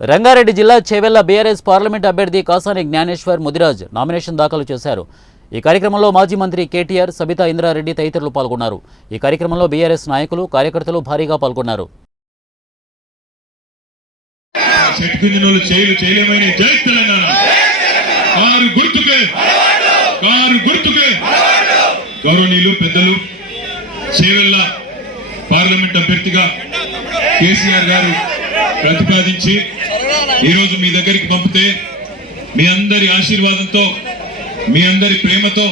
రంగారెడ్డి జిల్లా Chevella BRS parliament అభ్యర్థి Kasani Gnaneshwar Mudiraj nomination దాఖలు చేశారు. ఈ కార్యక్రమంలో మాజీ మంత్రి కేటీఆర్, సబితా ఇంద్రారెడ్డి తదితరులు పాల్గొన్నారు. ఈ కార్యక్రమంలో బీఆర్ఎస్ నాయకులు, కార్యకర్తలు భారీగా పాల్గొన్నారు. గౌరవనీయులు పెద్దలు చేవెళ్ల పార్లమెంట్ అభ్యర్థిగా కేసీఆర్ గారు ప్రతిపాదించి ఈరోజు మీ దగ్గరికి పంపితే మీ అందరి ఆశీర్వాదంతో, మీ అందరి ప్రేమతో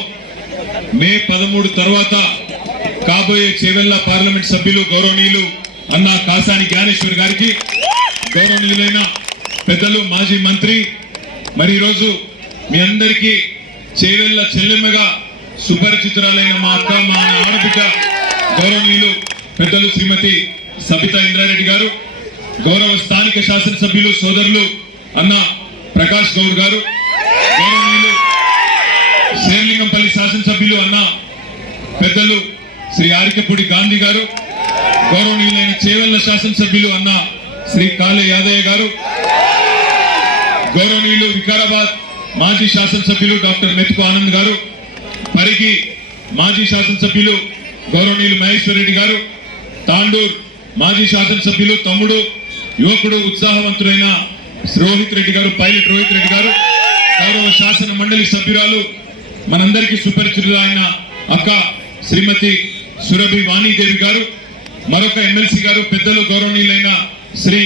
మే 13 తర్వాత కాబోయే చేవెళ్ల పార్లమెంట్ సభ్యులు గౌరవనీయులు అన్న కాసాని జ్ఞానేశ్వర్ గారికి, గౌరవనీయులైన పెద్దలు మాజీ మంత్రి, మరి ఈరోజు మీ అందరికీ చేవెళ్ల చెల్లెమ్మగా సుపరిచితురాలైన మా అక్క, మా ఆడబిడ్డ గౌరవనీయులు పెద్దలు శ్రీమతి సబితా ఇంద్రారెడ్డి గారు, గౌరవ స్థానిక శాసనసభ్యులు సోదరులు అన్న ప్రకాష్ గౌడ్ గారు, గౌరవనీయులు శ్రీలింగంపల్లి శాసనసభ్యులు అన్న పెద్దలు శ్రీ ఆరికపూడి గాంధీ గారు, గౌరవనీయులైన చేవెళ్ల శాసనసభ్యులు అన్న శ్రీ కాళే యాదయ్య గారు, గౌరవనీయులు వికారాబాద్ మాజీ శాసనసభ్యులు డాక్టర్ మెతుకు ఆనంద్ గారు, పరిగి మాజీ శాసనసభ్యులు గౌరవనీయులు మహేశ్వర్ రెడ్డి గారు, తాండూర్ మాజీ శాసనసభ్యులు తమ్ముడు, యువకుడు, ఉత్సాహవంతులైన రోహిత్ రెడ్డి గారు, పైలట్ రోహిత్ రెడ్డి గారు, గౌరవ శాసన మండలి సభ్యురాలు మనందరికీ సుపరిచితులైన అక్క శ్రీమతి సురభి వాణీదేవి గారు, మరొక ఎమ్మెల్సీ గారు, పెద్దలు గౌరవనీయులైన శ్రీ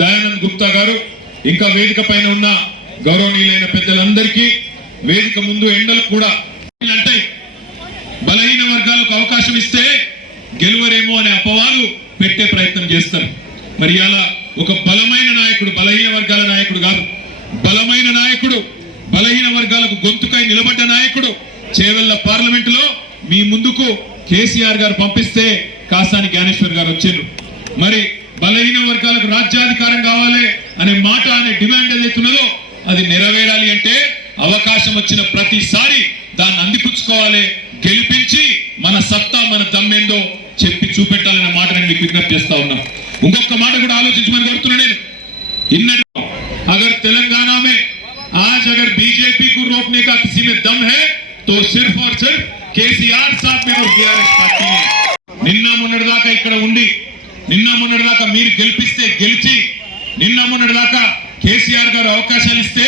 దయానంద్ గుప్తా గారు, ఇంకా వేదిక పైన ఉన్న గౌరవనీయులైన పెద్దలందరికీ, వేదిక ముందు ఎండలు కూడా అంటే బలహీన వర్గాలకు అవకాశం ఇస్తే గెలువరేమో అనే అపవాలు పెట్టే ప్రయత్నం చేస్తారు. మరి అలా ఒక బలమైన నాయకుడు, బలహీన వర్గాల నాయకుడు కాదు, బలమైన నాయకుడు, బలహీన వర్గాలకు గొంతుకై నిలబడ్డ నాయకుడు చేవెళ్ల పార్లమెంట్ లో మీ ముందుకు కేసీఆర్ గారు పంపిస్తే కాసాని జ్ఞానేశ్వర్ గారు వచ్చారు. మరి బలహీన వర్గాలకు రాజ్యాధికారం కావాలి అనే మాట, అనే డిమాండ్ ఏదైతున్నదో అది నెరవేరాలి అంటే అవకాశం వచ్చిన ప్రతిసారి దాన్ని అందిపుచ్చుకోవాలి, గెలిపించి మన సత్తా, మన దమ్మేందో చెప్పి చూపెట్టాలనే మాట నేను మీకు విజ్ఞప్తి చేస్తా ఉన్నా. ఇంకొక మాట కూడా ఆలోచించమని కోరుతున్నా నేను. अगर तेलंगाना में आज अगर बीजेपी को रोकने का किसी में दम है तो सिर्फ और सिर्फ केसीआर साहब में और बीआरएस पार्टी में. నిన్న మొన్నటిదాకా ఇక్కడ ఉండి, నిన్న మొన్నటిదాకా మీరు గెలిపిస్తే గెలిచి, నిన్న మొన్నటిదాకా కేసీఆర్ గారు అవకాశాలు ఇస్తే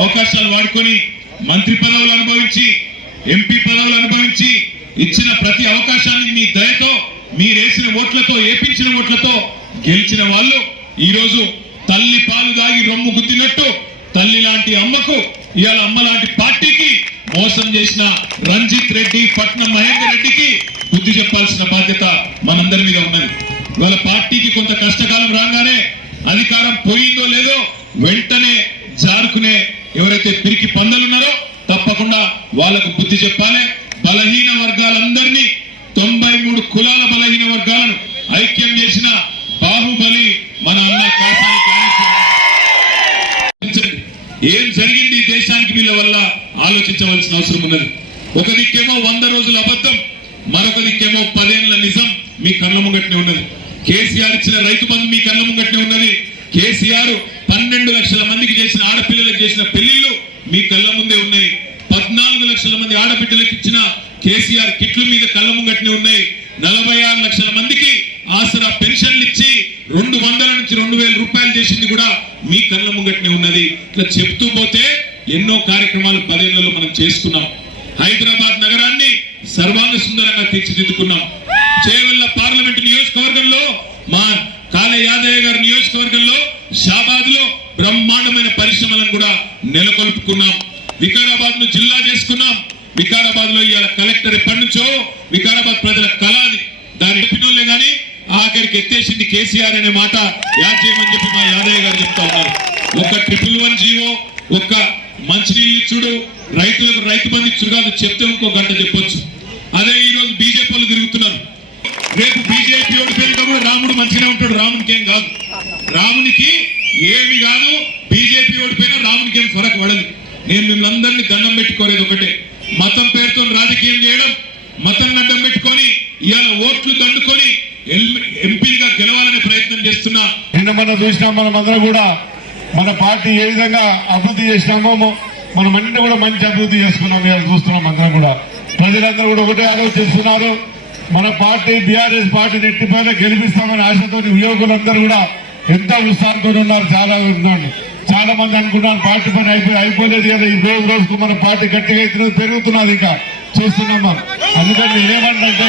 అవకాశాలు వాడుకొని మంత్రి పదవులు అనుభవించి, ఎంపీ పదవులు అనుభవించి, ఇచ్చిన ప్రతి అవకాశాన్ని మీ దయతో, మీరేసిన ఓట్లతో, ఏపించిన ఓట్లతో గెలిచిన వాళ్ళు ఈరోజు తల్లి పాలు దాగి రొమ్ము గుద్దినట్టు తల్లి లాంటి అమ్మకు, ఇవాళ అమ్మ లాంటి పార్టీకి మోసం చేసిన రంజిత్ రెడ్డి, పట్నం మహేందర్ రెడ్డికి బుద్ధి చెప్పాల్సిన బాధ్యత మనందరి మీద ఉన్నది. వాళ్ళ పార్టీకి కొంత కష్టకాలం రాగానే అధికారం పోయిందో లేదో వెంటనే జారుకునే ఎవరైతే పిరికి పందలున్నారో తప్పకుండా వాళ్ళకు బుద్ధి చెప్పాలి. బలహీన వర్గాలందరినీ, 93 కులాల బలహీన వర్గాలను ఐక్యం చేసిన బాహుబలి మన అన్న కాసాని జ్ఞానేశ్వర్. ఏం జరిగింది దేశానికి వీళ్ళ వల్ల ఆలోచించవలసిన అవసరం ఉన్నది. ఒక దిక్కేమో 100 రోజుల అబద్ధం, మరొక దిక్కేమో 10 ఏళ్ల నిజం మీ కళ్ళ ముంగట్నే ఉన్నది. కేసీఆర్ ఇచ్చిన రైతు బంధు మీ కళ్ళ ముంగట్నే ఉన్నది. కేసీఆర్ 12 లక్షల మందికి చేసిన, ఆడపిల్లలకు చేసిన పెళ్లిళ్లు మీ కళ్ళ ముందే ఉన్నాయి. 14 లక్షల మంది ఆడబిడ్డలకు ఇచ్చిన కేసీఆర్ కిట్లు మీద కళ్ళ ముంగట్నే ఉన్నాయి. 46 లక్షల మందికి ఆసరా పెన్షన్లు ఇచ్చి 200 నుంచి 2000 రూపాయలు చేసింది కూడా మీ కళ్ళ ముంగట్నే ఉన్నది. ఇట్లా చెప్తూ పోతే ఎన్నో కార్యక్రమాలు 10 ఏళ్లలో మనం చేసుకున్నాం. హైదరాబాద్ నగరాన్ని సర్వాంగ సుందరంగా తీర్చిదిద్దుకున్నాం. చేవెళ్ల పార్లమెంట్ నియోజకవర్గంలో, మా కాళే యాదయ్య గారి నియోజకవర్గంలో, షాబాద్ లో బ్రహ్మాండమైన పరిశ్రమలను కూడా నెలకొల్పుకున్నాం. వికారాబాద్ ను జిల్లా చేసుకున్నాం. వికారాబాద్ లో ఇవాళ కలెక్టర్ ఎప్పటి నుంచో వికారాబాద్ ప్రజల కళాది, దాని చెప్పినోళ్లే గానీ ఆఖరికి ఎత్తేసింది కేసీఆర్ అనే మాట యాడ్ చేయమని చెప్పి మా యాదయ్య గారు చెప్తా ఉన్నారు. ఒక 111 జీవో, ఒక్క మంచినీళ్ళు ఇచ్చుడు, రైతులకు రైతు బంధు ఇచ్చుడు కాదు, చెప్తే ఇంకో గంట చెప్పొచ్చు. అదే ఈ రోజు బీజేపీ వాళ్ళు తిరుగుతున్నారు. రేపు బీజేపీ ఓడిపోయినా కూడా రాముడు మంచిగానే ఉంటాడు, రామునికి ఏం కాదు, రామునికి ఏమి కాదు. బీజేపీ ఓడిపోయినా రామునికి ఏం ఫరక్ పడదు. నేను మిమ్మల్ని అందరినీ దండం పెట్టుకోలేదు ఒకటే, మతం పేరుతో రాజకీయం చేయడం, మతం అడ్డం పెట్టుకొని ఇవాళ ఓట్లు దండుకొని ఎంపీగా గెలవాలనే ప్రయత్నం చేస్తున్నా. నిన్న మనం చూసినాం, మనం అందరం కూడా మన పార్టీ ఏ విధంగా అభివృద్ధి చేసినామో మనం అన్ని కూడా మంచి అభివృద్ధి చేసుకున్నాం. ఇవాళ చూస్తున్నాం అందరం కూడా. ప్రజలందరూ కూడా ఒకటే ఆలోచిస్తున్నారు, మన పార్టీ బీఆర్ఎస్ పార్టీ నెట్టిపైన గెలిపిస్తామని ఆశతో యువకులందరూ కూడా ఎంత ఉత్సాహంతో ఉన్నారు. చాలా మంది అనుకున్నారు పార్టీ పని అయిపోలేదు కదా, ఈ రోజుకు మన పార్టీ గట్టిగా పెరుగుతున్నది ఇంకా చూస్తున్నాం. అందుకని నేనేమంటే